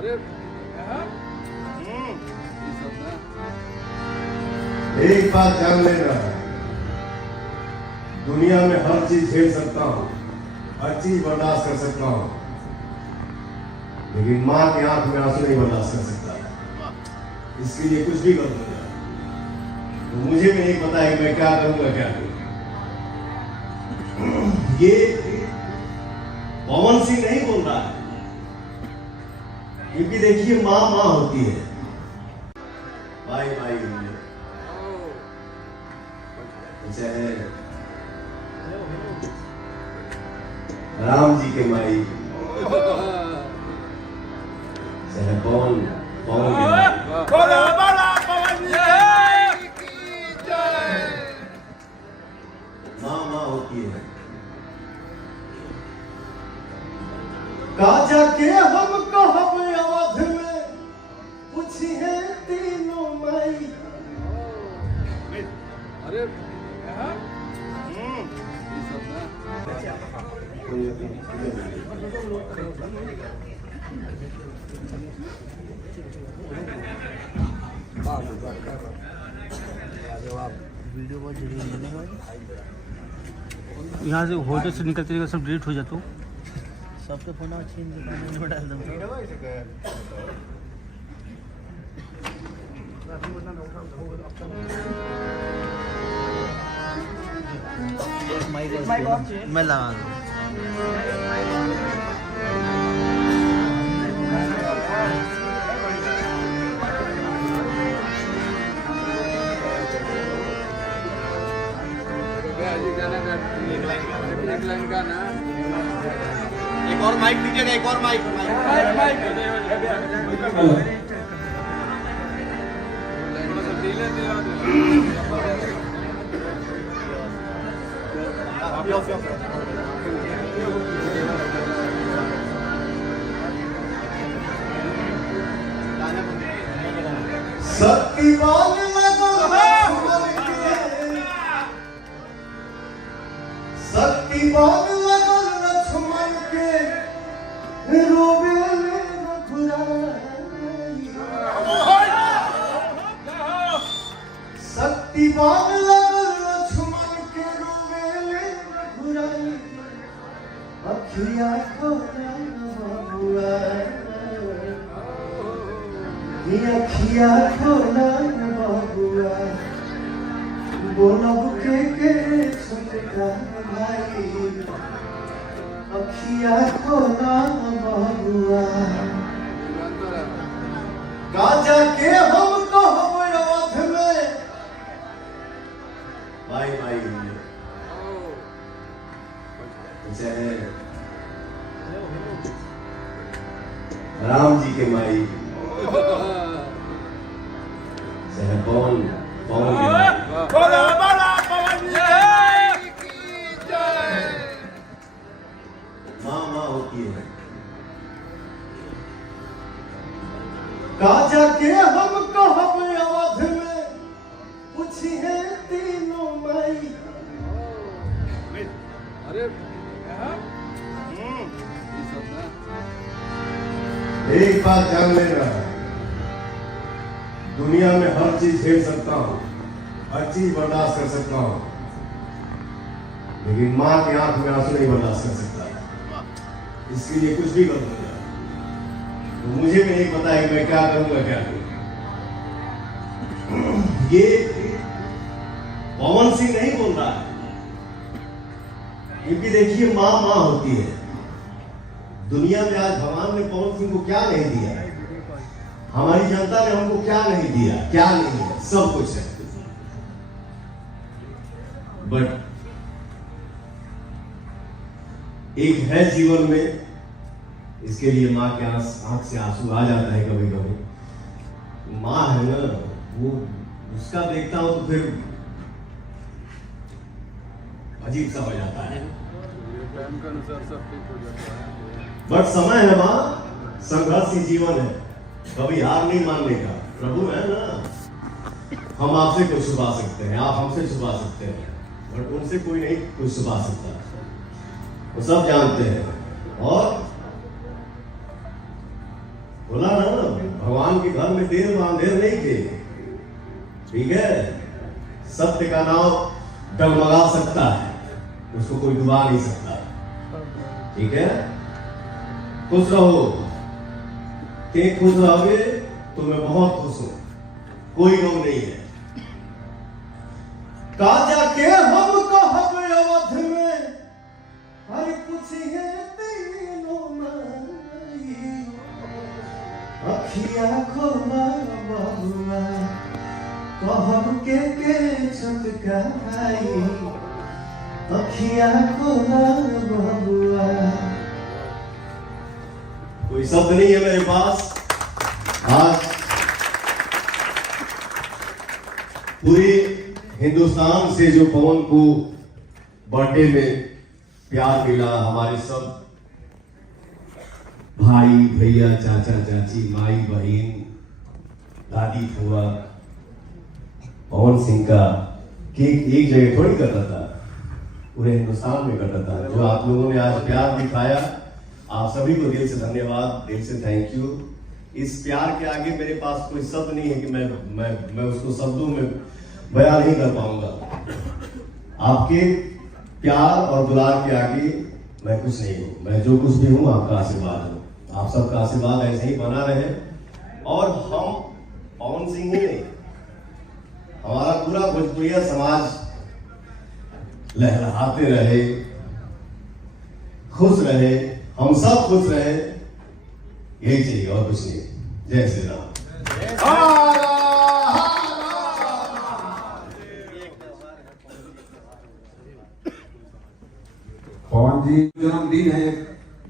अरे एक बात जान लेना, दुनिया में हर चीज झेल सकता हूँ, हर चीज बर्दाश्त कर सकता हूँ, लेकिन माँ की आंख में आंसू नहीं बर्दाश्त कर सकता। इसके लिए कुछ भी कर दूंगा। तो मुझे भी नहीं पता है कि मैं क्या करूंगा क्या नहीं। ये पवन सिंह नहीं बोल रहा है, क्योंकि देखिए माँ माँ होती है। भाई भाई चाहे राम जी के माई, चाहे पवन पवन के माई, माँ माँ होती है। काजा के हम कहब अवध में पूछी है तीनों माई। अरे वीडियो बहुत जरूरी बनेगा। यहाँ से होटल से निकलते रहेगा, सब डिलीट हो जाता हूँ। सबके फोन छीन के पानी में डाल दूँ। मैं लगा दूँ। एक और माइक दीजिएगा, एक और माइक शक्तिमान शक्तिमान लगन लक्ष्मण के रोवे शक्तिमान लगन लक्ष्मण के रोवे रघुराई। अखिया खोला बबुआ, अखिया खोला बबुआ, बोलब के छोटका भाई। अखिया खोला बबुआ, काजा के हम कहब अवध में। भाई भाई चाहे राम जी के माई, चाहे पवन पवन के माई, माँ माँ होती है। काजा के हम कहब अवध में पूछी है तीनों माई। अरे एक बात जान लेना, दुनिया में हर चीज झेल सकता हूँ, हर चीज बर्दाश्त कर सकता हूँ, लेकिन माँ की आंख में आंसू नहीं बर्दाश्त कर सकता। इसके लिए कुछ भी कर दूंगा। तो मुझे भी नहीं पता है कि मैं क्या करूंगा क्या नहीं। ये पवन सिंह नहीं बोल रहा है, क्योंकि देखिए माँ माँ होती है। दुनिया में आज भगवान ने पवन सिंह को क्या नहीं दिया, हमारी जनता ने हमको क्या नहीं दिया, क्या नहीं है, सब कुछ है। बट एक है जीवन में, इसके लिए माँ के आंख से आंसू आ जाता है कभी कभी। माँ है ना, वो उसका देखता हूं तो फिर अजीब सा हो जाता है। टाइम के अनुसार सब ठीक हो जाता है। बट समय है माँ, संघर्ष ही जीवन है, कभी हार नहीं मानने का। प्रभु है ना, हम आपसे कुछ छुपा सकते हैं, आप हमसे छुपा सकते हैं, बट उनसे कोई नहीं कुछ छुपा सकता। वो सब जानते हैं। और बोला ठीक है, सत्य का नाव डगमगा सकता है, उसको कोई डुबा नहीं सकता। ठीक है, खुश रहो। कि खुश रहोगे तो मैं बहुत खुश हूं, कोई गम नहीं है। काजा के हम कहब अवध में हर कुछ है तीनों माई, अखिया खोला बबुआ कहब के छटकाई, अखिया खोला बबुआ। कोई शब्द नहीं है मेरे पास। आज पूरे हिंदुस्तान से जो पवन को बर्थडे में प्यार मिला, हमारे सब भाई भैया चाचा चाची माई बहन दादी फुआ, पवन सिंह का केक एक जगह थोड़ी करता था, पूरे हिंदुस्तान में करता था। जो आप लोगों ने आज प्यार दिखाया, आप सभी को दिल से धन्यवाद, दिल से थैंक यू। इस प्यार के आगे मेरे पास कोई शब्द नहीं है कि मैं उसको शब्दों में बयान नहीं कर पाऊंगा। आपके प्यार और दुलार के आगे मैं कुछ नहीं हूं। मैं जो कुछ भी हूं आपका आशीर्वाद हूं। आप सबका आशीर्वाद ऐसे ही बना रहे और हम पवन सिंह ही नहीं, हमारा पूरा भोजपुरिया समाज लहलहाते रहे, खुश रहे, हम सब खुश रहे, यही चाहिए और कुछ नहीं। जय श्री राम। पवन जी जन्मदिन है,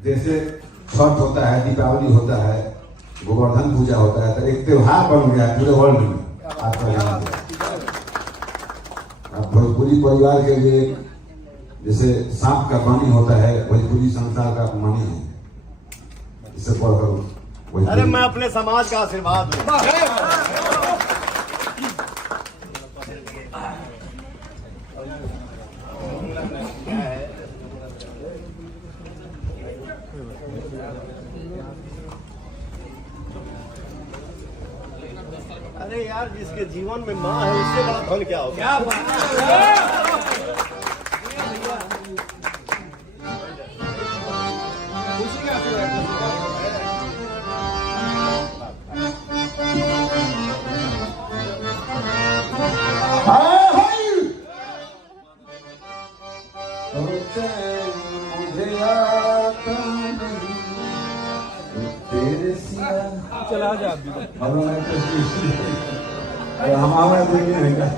जैसे छठ होता है, दीपावली होता है, गोवर्धन पूजा होता है, तो एक त्योहार बन गया पूरे वर्ल्ड में आज का। अब भोजपुरी परिवार के लिए जैसे सांप का वाणी होता है, भोजपुरी संसार का वाणी है। इससे पढ़कर अरे मैं अपने समाज का आशीर्वाद हूं। अरे यार, जिसके जीवन में माँ है उससे बड़ा धन क्या होगा? क्या बात चला जा हमारा नहीं है।